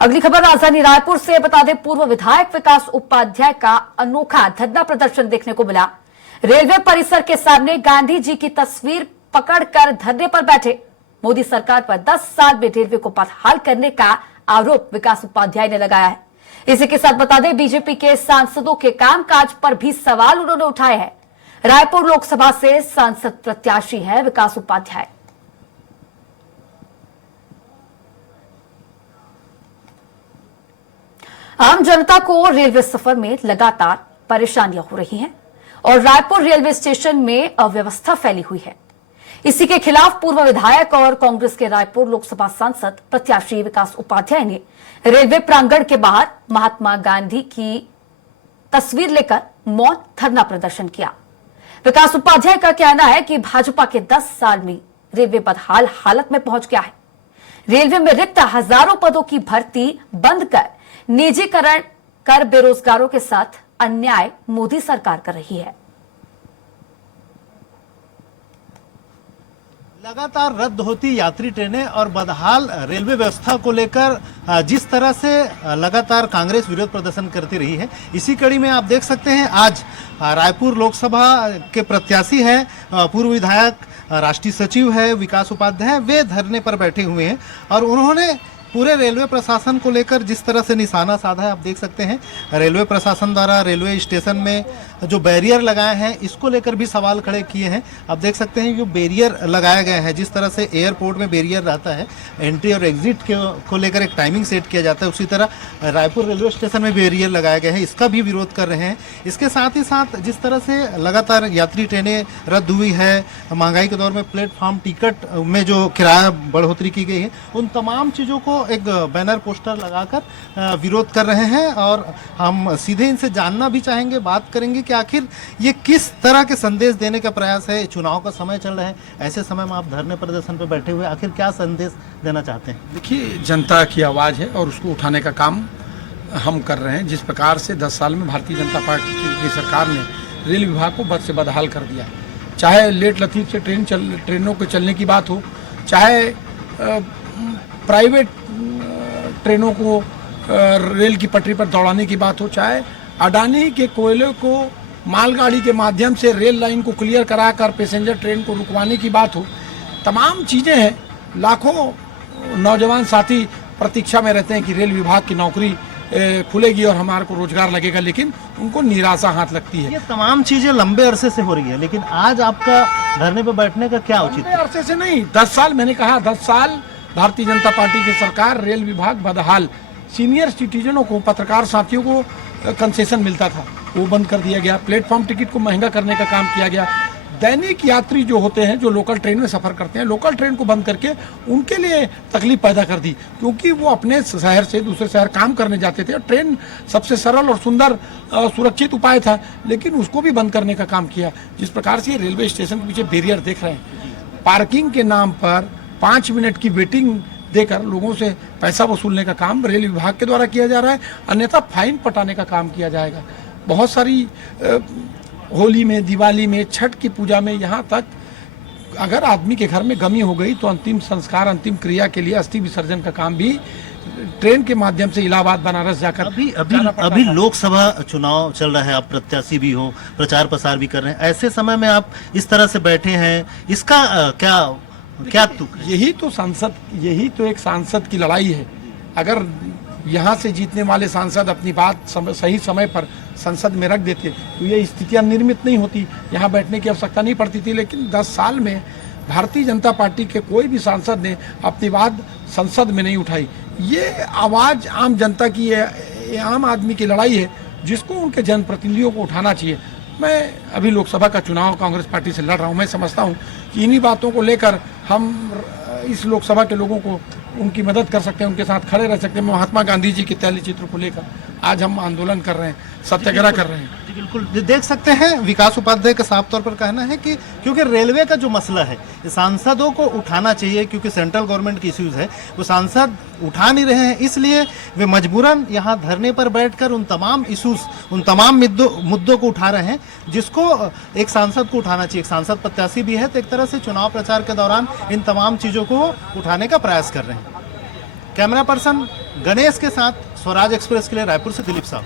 अगली खबर राजधानी रायपुर से बता दें, पूर्व विधायक विकास उपाध्याय का अनोखा धरना प्रदर्शन देखने को मिला। रेलवे परिसर के सामने गांधी जी की तस्वीर पकड़कर धरने पर बैठे। मोदी सरकार पर 10 साल में रेलवे को बदहाल करने का आरोप विकास उपाध्याय ने लगाया है। इसी के साथ बता दें, बीजेपी के सांसदों के कामकाज पर भी सवाल उन्होंने उठाए हैं। रायपुर लोकसभा से सांसद प्रत्याशी है विकास उपाध्याय। आम जनता को रेलवे सफर में लगातार परेशानियां हो रही हैं और रायपुर रेलवे स्टेशन में अव्यवस्था फैली हुई है। इसी के खिलाफ पूर्व विधायक और कांग्रेस के रायपुर लोकसभा सांसद प्रत्याशी विकास उपाध्याय ने रेलवे प्रांगण के बाहर महात्मा गांधी की तस्वीर लेकर मौन धरना प्रदर्शन किया। विकास उपाध्याय का कहना है कि भाजपा के 10 साल में रेलवे बदहाल हालत में पहुंच गया है। रेलवे में रिक्त हजारों पदों की भर्ती बंद कर निजीकरण कर बेरोजगारों के साथ अन्याय मोदी सरकार कर रही है। लगातार रद्द होती यात्री ट्रेनें और बदहाल रेलवे व्यवस्था को लेकर जिस तरह से लगातार कांग्रेस विरोध प्रदर्शन करती रही है, इसी कड़ी में आप देख सकते हैं आज रायपुर लोकसभा के प्रत्याशी हैं, पूर्व विधायक, राष्ट्रीय सचिव है विकास उपाध्याय, वे धरने पर बैठे हुए हैं और उन्होंने पूरे रेलवे प्रशासन को लेकर जिस तरह से निशाना साधा है, आप देख सकते हैं रेलवे प्रशासन द्वारा रेलवे स्टेशन में जो बैरियर लगाए हैं इसको लेकर भी सवाल खड़े किए हैं। आप देख सकते हैं जो बैरियर लगाए गए हैं, जिस तरह से एयरपोर्ट में बैरियर रहता है, एंट्री और एग्जिट को लेकर एक टाइमिंग सेट किया जाता है, उसी तरह रायपुर रेलवे स्टेशन में बैरियर लगाए गए हैं, इसका भी विरोध कर रहे हैं। इसके साथ ही साथ जिस तरह से लगातार यात्री ट्रेनें रद्द हुई है, महंगाई के दौर में प्लेटफॉर्म टिकट में जो किराया बढ़ोतरी की गई है, उन तमाम चीज़ों को एक बैनर पोस्टर लगाकर विरोध कर रहे हैं और हम सीधे इनसे जानना भी चाहेंगे, बात करेंगे कि आखिर ये किस तरह के संदेश देने का प्रयास है। चुनाव का समय चल रहा है, ऐसे समय में आप धरने प्रदर्शन पर बैठे हुए, आखिर क्या संदेश देना चाहते हैं? देखिए, जनता की आवाज़ है और उसको उठाने का काम हम कर रहे हैं। जिस प्रकार से 10 साल में भारतीय जनता पार्टी की सरकार ने रेल विभाग को बद से बदहाल कर दिया, चाहे लेट लतीफ़ से ट्रेनों के चलने की बात हो, चाहे प्राइवेट ट्रेनों को रेल की पटरी पर दौड़ाने की बात हो, चाहे अडानी के कोयले को मालगाड़ी के माध्यम से रेल लाइन को क्लियर कराकर पैसेंजर ट्रेन को रुकवाने की बात हो, तमाम चीज़ें हैं। लाखों नौजवान साथी प्रतीक्षा में रहते हैं कि रेल विभाग की नौकरी खुलेगी और हमारे को रोजगार लगेगा, लेकिन उनको निराशा हाथ लगती है। ये तमाम चीज़ें लंबे अरसे से हो रही है, लेकिन आज आपका धरने पर बैठने का क्या उचित है? अरसे से नहीं, 10 साल, मैंने कहा 10 साल भारतीय जनता पार्टी की सरकार, रेल विभाग बदहाल। सीनियर सिटीजनों को, पत्रकार साथियों को कंसेशन मिलता था, वो बंद कर दिया गया। प्लेटफॉर्म टिकट को महंगा करने का काम किया गया। दैनिक यात्री जो होते हैं, जो लोकल ट्रेन में सफ़र करते हैं, लोकल ट्रेन को बंद करके उनके लिए तकलीफ पैदा कर दी, क्योंकि वो अपने शहर से दूसरे शहर काम करने जाते थे। ट्रेन सबसे सरल और सुंदर सुरक्षित उपाय था, लेकिन उसको भी बंद करने का काम किया। जिस प्रकार से रेलवे स्टेशन के पीछे बैरियर देख रहे हैं, पार्किंग के नाम पर 5 मिनट की वेटिंग देकर लोगों से पैसा वसूलने का काम रेल विभाग के द्वारा किया जा रहा है, अन्यथा फाइन पटाने का काम किया जाएगा। बहुत सारी होली में, दिवाली में, छठ की पूजा में, यहाँ तक अगर आदमी के घर में गमी हो गई तो अंतिम संस्कार, अंतिम क्रिया के लिए अस्थि विसर्जन का काम भी ट्रेन के माध्यम से इलाहाबाद, बनारस जाकर अभी लोकसभा चुनाव चल रहा है, आप प्रत्याशी भी हो, प्रचार प्रसार भी कर रहे हैं, ऐसे समय में आप इस तरह से बैठे हैं, इसका क्या तुक है? यही तो एक सांसद की लड़ाई है। अगर यहाँ से जीतने वाले सांसद अपनी बात सही समय पर संसद में रख देते तो ये स्थितियाँ निर्मित नहीं होती, यहाँ बैठने की आवश्यकता नहीं पड़ती थी। लेकिन 10 साल में भारतीय जनता पार्टी के कोई भी सांसद ने अपनी बात संसद में नहीं उठाई। ये आवाज़ आम जनता की है, आम आदमी की लड़ाई है, जिसको उनके जनप्रतिनिधियों को उठाना चाहिए। मैं अभी लोकसभा का चुनाव कांग्रेस पार्टी से लड़ रहा हूँ। मैं समझता हूँ कि इन्हीं बातों को लेकर हम इस लोकसभा के लोगों को उनकी मदद कर सकते हैं, उनके साथ खड़े रह सकते हैं। महात्मा गांधी जी के तैलीय चित्र को लेकर आज हम आंदोलन कर रहे हैं, सत्याग्रह कर रहे हैं। बिल्कुल देख सकते हैं विकास उपाध्याय का साफ तौर पर कहना है कि क्योंकि रेलवे का जो मसला है सांसदों को उठाना चाहिए, क्योंकि सेंट्रल गवर्नमेंट की इश्यूज है, वो सांसद उठा नहीं रहे हैं, इसलिए वे मजबूरन यहाँ धरने पर बैठकर उन तमाम इश्यूज, उन तमाम मुद्दों को उठा रहे हैं, जिसको एक सांसद को उठाना चाहिए। एक सांसद प्रत्याशी भी है, तो एक तरह से चुनाव प्रचार के दौरान इन तमाम चीज़ों को उठाने का प्रयास कर रहे हैं। कैमरा पर्सन गणेश के साथ स्वराज एक्सप्रेस के लिए रायपुर से दिलीप साहब।